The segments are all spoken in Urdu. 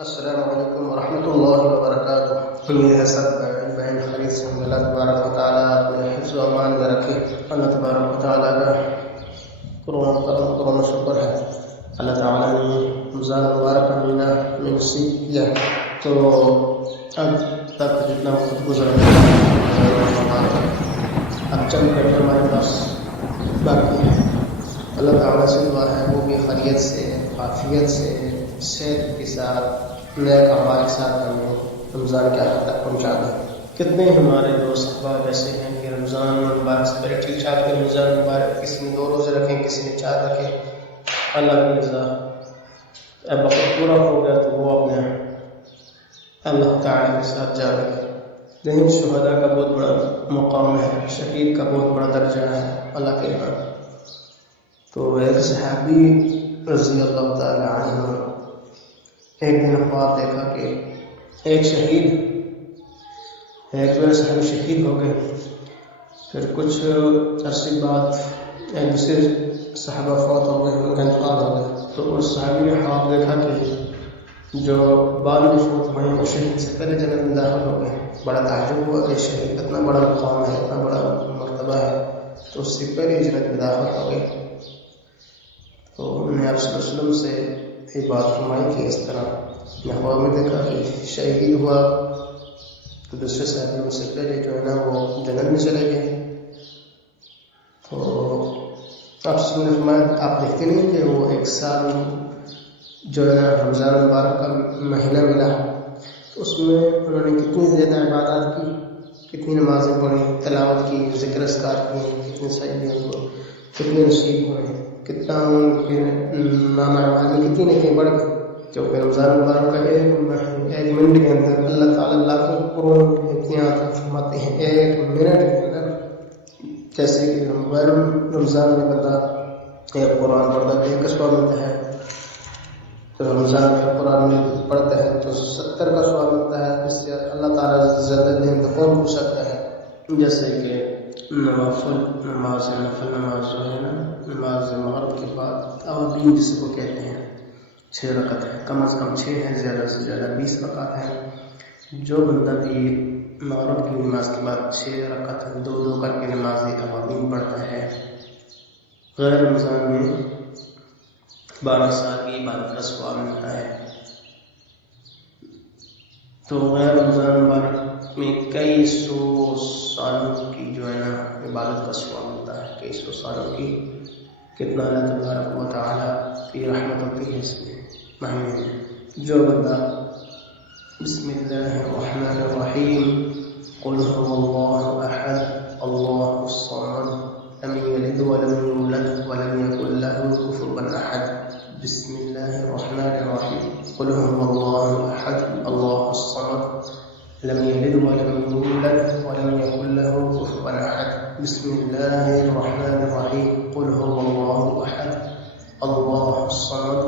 السلام علیکم ورحمۃ اللہ وبرکاتہ۔ امید ہے سب بہن خرید سے ہوں۔ اللہ تبارک و تعالیٰ اپنے حفظ و امان میں رکھے۔ اللہ تبارک و تعالیٰ کا کرم و شکر ہے۔ اللہ تعالیٰ نے رمضان مبارک کا مہینہ میں نصیب کیا تو اب تک جتنا وقت گزر گیا اب چند گھنٹے ہمارے پاس باقی ہے۔ اللہ تعالیٰ سے دعا ہے وہ بھی خیریت سے، عافیت سے، صحت کے ساتھ، نیک اعمال کے ساتھ ہمیں رمضان کے آخر تک پہنچا دیں۔ کتنے ہمارے دوست احباب ایسے ہیں کہ رمضان مبارک سے پہلے ٹھیک ٹھاک ہے، رمضان مبارک کسی نے 2 روزے رکھیں، کسی نے 4 رکھے، اللہ کی رضا اب وقت پورا ہو گیا تو وہ اپنے اللہ تعالیٰ کے ساتھ جا رہے۔ لیکن شہداء کا بہت بڑا مقام ہے، شہید کا بہت بڑا درجہ ہے اللہ کے یہاں۔ تو ایک صحابی رضی اللہ تعالیٰ عنہ ایک دن خواب دیکھا کہ ایک صحابی شہید ہو گئے۔ پھر کچھ عرصے بعد ایک دوسرے صحابہ فوت ہو گئے، ان کا انتقال ہو گیا۔ تو اس صحابی نے خواب دیکھا کہ جو بعد میں فوت ہوئے وہ شہید سے پہلے جنت میں داخل ہو گئے۔ بڑا تعجب ہوا کہ شہید اتنا بڑا مقام ہے، اتنا بڑا مرتبہ ہے، تو اس سے پہلے جنت میں داخل ہو گئے۔ تو انہوں نے آپ صلی اللہ علیہ وسلم سے یہ بات فرمائی کہ اس طرح میں خواب میں دیکھا کہ شہید ہوا تو دوسرے صحابیوں سے پہلے جو ہے نا وہ جنت میں چلے گئے۔ تو آپ صلی اللہ علیہ وسلم نے فرمایا آپ دیکھتے نہیں کہ وہ 1 سال جو ہے نا رمضان مبارک کا مہینہ ملا تو اس میں انہوں نے کتنی زیادہ عبادات کی، کتنی نمازیں پڑھی، تلاوت کی، ذکر اذکار کی، کتنے صحابیوں کو کتنے نصیب ہوئے، کتنا ان کے نام اعمال میں کتنی نیکیاں بڑھ گئی۔ کیونکہ رمضان مبارک کا ایک منٹ کے اندر اللہ تعالیٰ لاکھوں کروڑ نیکیاں عطا فرماتے ہیں ایک منٹ کے اندر۔ جیسے کہ رمضان میں بندہ ایک قرآن پڑھتا ہے 1 کا ثواب ملتا ہے، تو رمضان میں قرآن میں پڑھتا ہے تو 70 کا ثواب ملتا ہے۔ اس سے اللہ تعالیٰ زیادہ دن تو کون پوچھ سکتا ہے۔ جیسے کہ نفل نماز جو ہے نا، نماز مغرب کے بعد اوابین جس کو کہتے ہیں 6 رکعت ہے، کم از کم 6 ہے، زیادہ سے زیادہ 20 رکعت ہے۔ جو بندہ بھی مغرب کی نماز کے بعد 6 رکعت 2 کر کے نماز اوابین پڑھتا ہے، غیر رمضان میں 12 سال کی عبادت کا ثواب ملتا ہے۔ تو غیر رمضان مبارک میں کئی 100 سالوں کی جو ہے نا عبادت کا ثواب ملتا ہے، کئی 100 سالوں کی۔ کتنا اللہ تبارک و تعالیٰ کی رحمت ہوتی ہے اس مہینے میں۔ جو بندہ بسم اللہ الرحمن الرحیم قل هو اللہ احد اللہ الصمد لم یلد ولم یولد ولم یکن له کفوا احد، بسم اللہ الرحمن الرحیم قل هو اللہ احد اللہ الصمد لم یلد ولم یولد ولم یکن له کفوا احد، بسم اللہ الرحمن الرحیم قل هو اللہ احد اللہ الصمد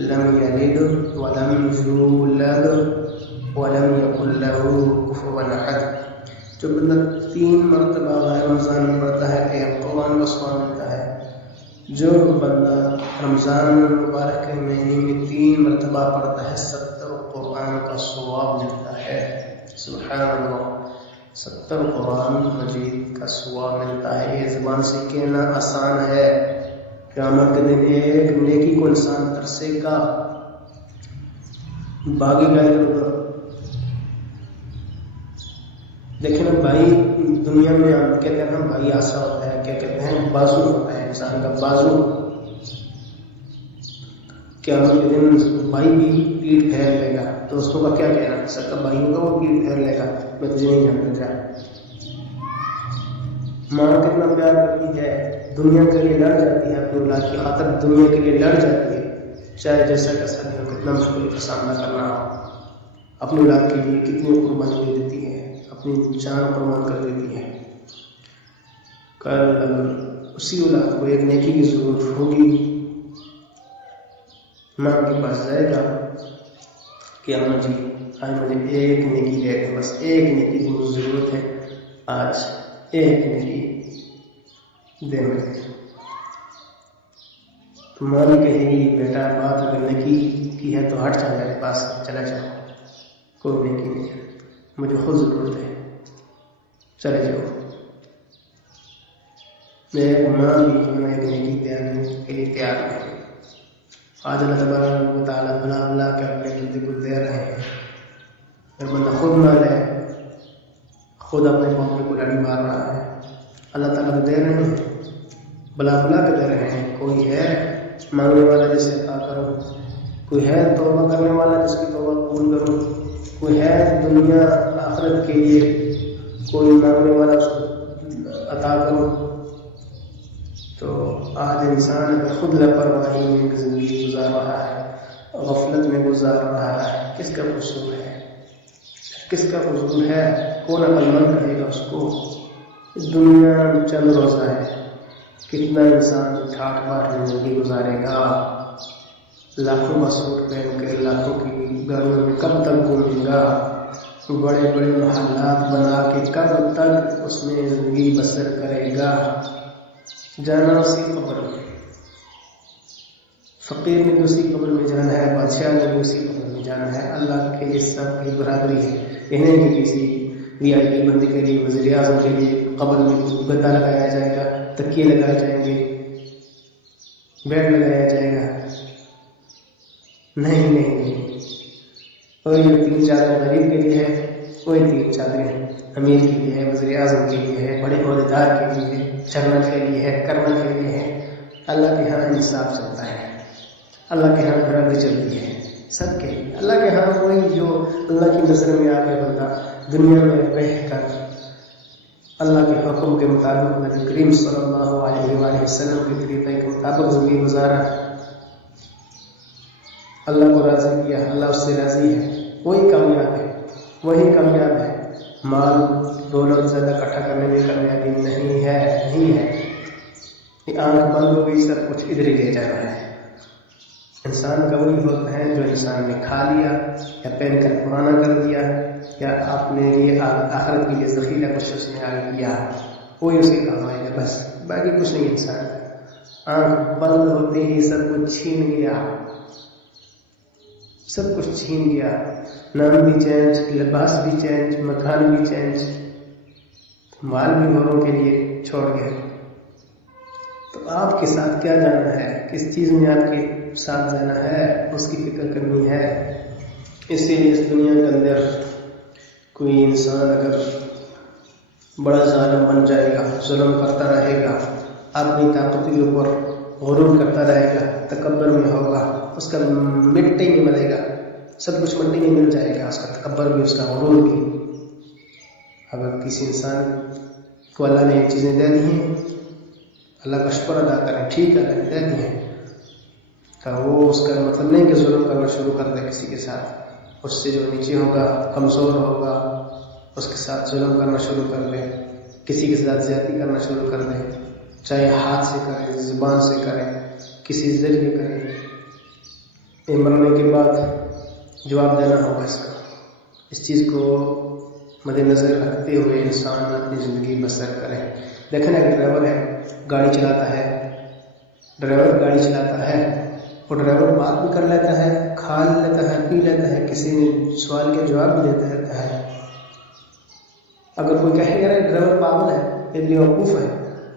لم یلد ولم یولد ولم یکن له کفوا احد۔ جو بندہ 3 مرتبہ غیر رمضان میں پڑھتا ہے ایک قرآن کا ثواب ملتا ہے۔ جو بندہ رمضان مبارک کے مہینے میں 3 مرتبہ پڑھتا ہے 70 قرآن کا ثواب ملتا ہے۔ سبحان اللہ، 70 قرآن مجید کا ثواب ملتا ہے۔ یہ زبان سے کہنا آسان ہے، قیامت کے دن ایک نیکی کو انسان ترسے گا، باغی گا ادھر ادھر۔ دیکھیں نا بھائی، دنیا میں ہم کہتے ہیں نا بھائی آسا ہوتا ہے، کیا کہتے ہیں بازو ہوتا ہے انسان کا بازو۔ قیامت کے دن بھائی بھی پیٹ پھیر لے گا، دوستوں کا کیا کہنا، سب کا بھائی ہوگا وہ پیٹ پھیر لے گا، میں تجھے نہیں جانتا جا۔ ماں کتنا پیار کرتی ہے، دنیا کے لیے لڑ جاتی ہے، اپنی اولاد کی خاطر دنیا کے لیے لڑ جاتی ہے، چاہے جیسا کیسا بھی ہو، کتنا مشکل کا سامنا کرنا ہو، اپنی اولاد کے لیے کتنی قربانی دے دیتی ہے، اپنی جان قربان کر دیتی ہے۔ کل اگر اسی اولاد کو ایک نیکی کی ضرورت ہوگی، ماں کے پاس جائے گا کہ اماں جی آج مجھے ایک نیکی دے دیں، بس ایک نیکی کی مجھے ضرورت ہے، آج ایک نیکی دے مجھے۔ تو ماں بھی کہے گی بیٹا بات اگر نیکی کی ہے تو ہٹ جا میرے پاس چلا جاؤ، کوئی نیکی نہیں ہے، مجھے خود ضرورت ہے، چلے جاؤ۔ میں ایک ماں بھی ایک نیکی کے لیے تیار نہیں۔ آج اللہ تبارک و تعالیٰ بلا بلا کے اپنے بندے کو دے رہے ہیں، اگر بندہ خود نہ لے، خود اپنے قوم پہ کلاڑی مار رہا ہے، اللہ تعالیٰ کو دے رہے ہیں، بلا بلا کے دے رہے ہیں۔ کوئی ہے مانگنے والا جسے عطا کرو، کوئی ہے توبہ کرنے والا جس کی توبہ قبول کرو، کوئی ہے دنیا آخرت کے لیے کوئی مانگنے والا اس کو عطا کرو۔ تو آج انسان اگر خود لاپرواہی میں زندگی گزار رہا ہے، غفلت میں گزار رہا ہے، کس کا قصور ہے؟ کس کا قصور ہے؟ کون عقل مند کہے گا اس کو؟ اس دنیا چند روزہ ہے، کتنا انسان ٹھاٹ باٹ میں زندگی گزارے گا؟ لاکھوں کا سوٹ پہن کر لاکھوں کی گاڑیوں میں کب تک گھومے گا؟ بڑے بڑے محلات بنا کے کب تک اس میں زندگی بسر کرے گا؟ جانا اسی قبر میں، فقیر نے بھی اسی قبر میں جانا ہے، بادشاہ نے بھی اسی قبر میں جانا ہے۔ اللہ کے لیے سب کی برابری ہے، یہ نہیں کہ کسی وی آئی پی بندے کے لیے، وزیر اعظم کے لیے قبر میں گدا لگایا جائے گا، تکیے لگائے جائیں گے، بیڈ لگایا جائے گا۔ نہیں نہیں نہیں، وہی 3 چادریں غریب کے لیے ہے، وہی 3 چادریں امیر کے لیے ہے، وزیر اعظم کے لیے ہے، بڑے عہدیدار کے لیے ہے، جنرل کے لیے ہے، کرنل کے لیے ہے۔ اللہ کے ہاں انصاف چلتا ہے، اللہ کے ہاں برابری چلتی ہے سب کے لیے۔ اللہ کے ہاں وہی جو اللہ کی نظر میں آ کے بندہ دنیا میں رہ کر اللہ کے حکم کے مطابق نبی کریم صلی اللہ علیہ وآلہ وسلم کے طریقے کے مطابق زندگی گزارا، اللہ کو راضی کیا، اللہ اس سے راضی ہے، وہی کامیاب ہے، وہی کامیاب ہے۔ مال دولت زیادہ اکٹھا کرنے میں کامیابی نہیں ہے، نہیں ہے۔ یہ آنکھ بند ہو گئی، سب کچھ ادھر ہی لے جا رہا ہے۔ انسان کا وہی وقت ہے جو انسان نے کھا لیا یا پہن کر پرانا کر دیا یا اپنے لیے آخرت کے لیے ذخیرہ کچھ اس نے آگے کیا، وہی اسے کام آئے گا، بس باقی کچھ نہیں۔ انسان آنکھ بند ہوتے ہی سب کچھ چھین گیا، سب کچھ چھین گیا، نام بھی چینج، لباس بھی چینج، مکان بھی چینج، مال بھی گھروں کے لیے چھوڑ گیا۔ تو آپ کے ساتھ کیا جانا ہے، کس چیز میں آپ کے ساتھ جانا ہے، اس کی فکر کرنی ہے۔ اسی لیے اس دنیا کے اندر کوئی انسان اگر بڑا ظالم بن جائے گا، ظلم کرتا رہے گا، اپنی طاقت کے اوپر غرور کرتا رہے گا، تکبر میں ہوگا، اس کا مٹی نہیں ملے گا، سب کچھ مٹی میں مل جائے گا، اس کا تکبر بھی، اس کا غرور بھی۔ اگر کسی انسان کو اللہ نے یہ چیزیں دے دی ہیں، اللہ کا شکر ادا کریں، ٹھیک ہے اللہ نے دے دی ہیں، تو وہ اس کا مطلب نہیں کہ ظلم کرنا شروع کر دے کسی کے ساتھ، اس سے جو نیچے ہوگا، کمزور ہوگا، اس کے ساتھ ظلم کرنا شروع کر دے، کسی کے ساتھ زیادتی کرنا شروع کر دے، چاہے ہاتھ سے کرے، زبان سے کرے، کسی ذریعے کرے۔ یہ مرنے کے بعد جواب دینا ہوگا اس کا۔ اس چیز کو مد نظر رکھتے ہوئے انسان اپنی زندگی بسر کرے۔ دیکھیں ایک ڈرائیور ہے، گاڑی چلاتا ہے، ڈرائیور گاڑی چلاتا ہے، اور ڈرائیور بات بھی کر لیتا ہے، کھا لیتا ہے، پی لیتا ہے، کسی نے سوال کے جواب بھی دیتا رہتا ہے۔ اگر کوئی کہے گا ڈرائیور پاگل ہے، یہ بیوقوف ہے،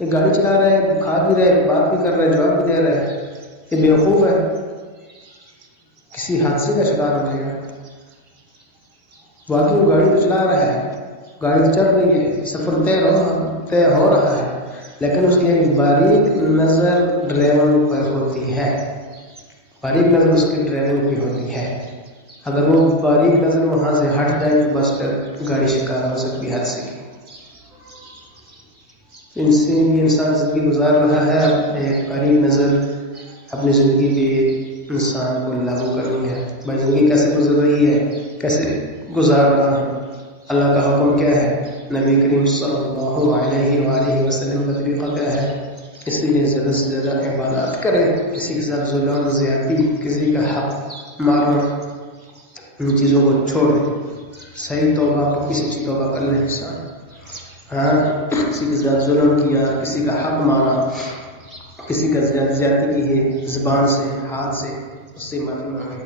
یہ گاڑی چلا رہا ہے، کھا بھی رہا ہے، بات بھی کر رہا ہے، جواب بھی دے رہا ہے، یہ بیوقوف ہے، کسی حادثے کا شکار ہو جائے گا۔ واقعی وہ گاڑی تو چلا رہا ہے، گاڑی چل رہی ہے، سفر طے ہو رہا ہے، لیکن اس کی ایک باریک نظر ڈرائیور پر ہوتی ہے، باریک نظر اس کی ڈرائیونگ کی ہوتی ہے۔ اگر وہ باریک نظر وہاں سے ہٹ جائے تو بس پھر گاڑی شکار ہو سکتی ہے حادثے کی۔ ان سے بھی انسان زندگی گزار رہا ہے، ایک باریک نظر اپنی زندگی پہ انسان کو لاگو کرنی ہے۔ بھائی زندگی کیسے گزر رہی ہے، کیسے گزار رہا ہے، اللہ کا حکم کیا ہے، نبی کریم صلی اللہ علیہ وآلہ وسلم کا طریقہ کیا ہے۔ اس لیے زیادہ سے زیادہ عبادات کرے، کسی کے ساتھ ظلم، زیادتی، کسی کا حق مارنا، ان چیزوں کو چھوڑ دے، صحیح توبہ، پکی سچی توبہ کر لے انسان۔ ہاں کسی کے ساتھ ظلم کیا، کسی کا حق مارا، کسی کا زیادتی کی ہے زبان سے، ہاتھ سے، اس سے معافی مانگے۔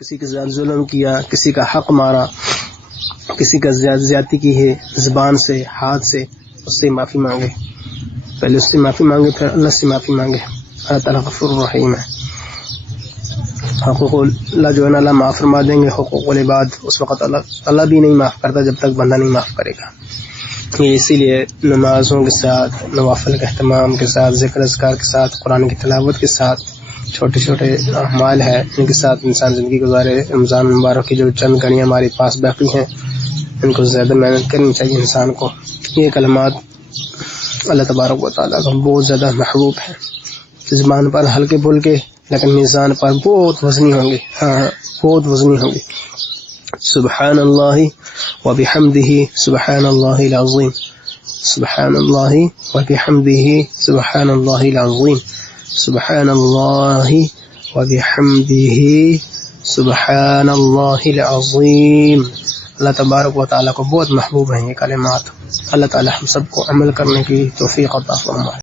کسی کے ساتھ ظلم کیا، کسی کا حق مارا، کسی کا زیادتی کی ہے زبان سے، ہاتھ سے، اس سے معافی مانگے. پہلے اس سے معافی مانگے، پھر اللہ سے معافی مانگے. اللہ تعالیٰ غفور رحیم ہے. حقوق اللہ جو ہے نا اللہ معاف فرما دیں گے. حقوق العباد اس وقت اللہ بھی نہیں معاف کرتا جب تک بندہ نہیں معاف کرے گا. یہ اسی لیے نمازوں کے ساتھ، نوافل کے اہتمام کے ساتھ، ذکر اذکار کے ساتھ، قرآن کی تلاوت کے ساتھ، چھوٹے چھوٹے اعمال ہیں ان کے ساتھ انسان زندگی گزارے. رمضان مبارک کی جو چند گھڑیاں ہمارے پاس باقی ہیں ان کو زیادہ محنت کرنی چاہیے انسان کو. یہ کلمات اللہ تبارک و تعالیٰ کا بہت زیادہ محبوب ہے. زبان پر ہلکے پھلکے لیکن میزان پر بہت وزنی ہوں گے. بہت وزنی ہوں گے. سبحان اللہ وبحمدہ سبحان اللہ العظیم. سبحان اللہ وبحمدہ سبحان اللہ العظیم. سبحان اللہ وبحمدہ سبحان اللہ العظیم. اللہ تبارک و تعالیٰ کو بہت محبوب ہیں یہ کلمات. اللہ تعالیٰ ہم سب کو عمل کرنے کی توفیق عطا فرمائے.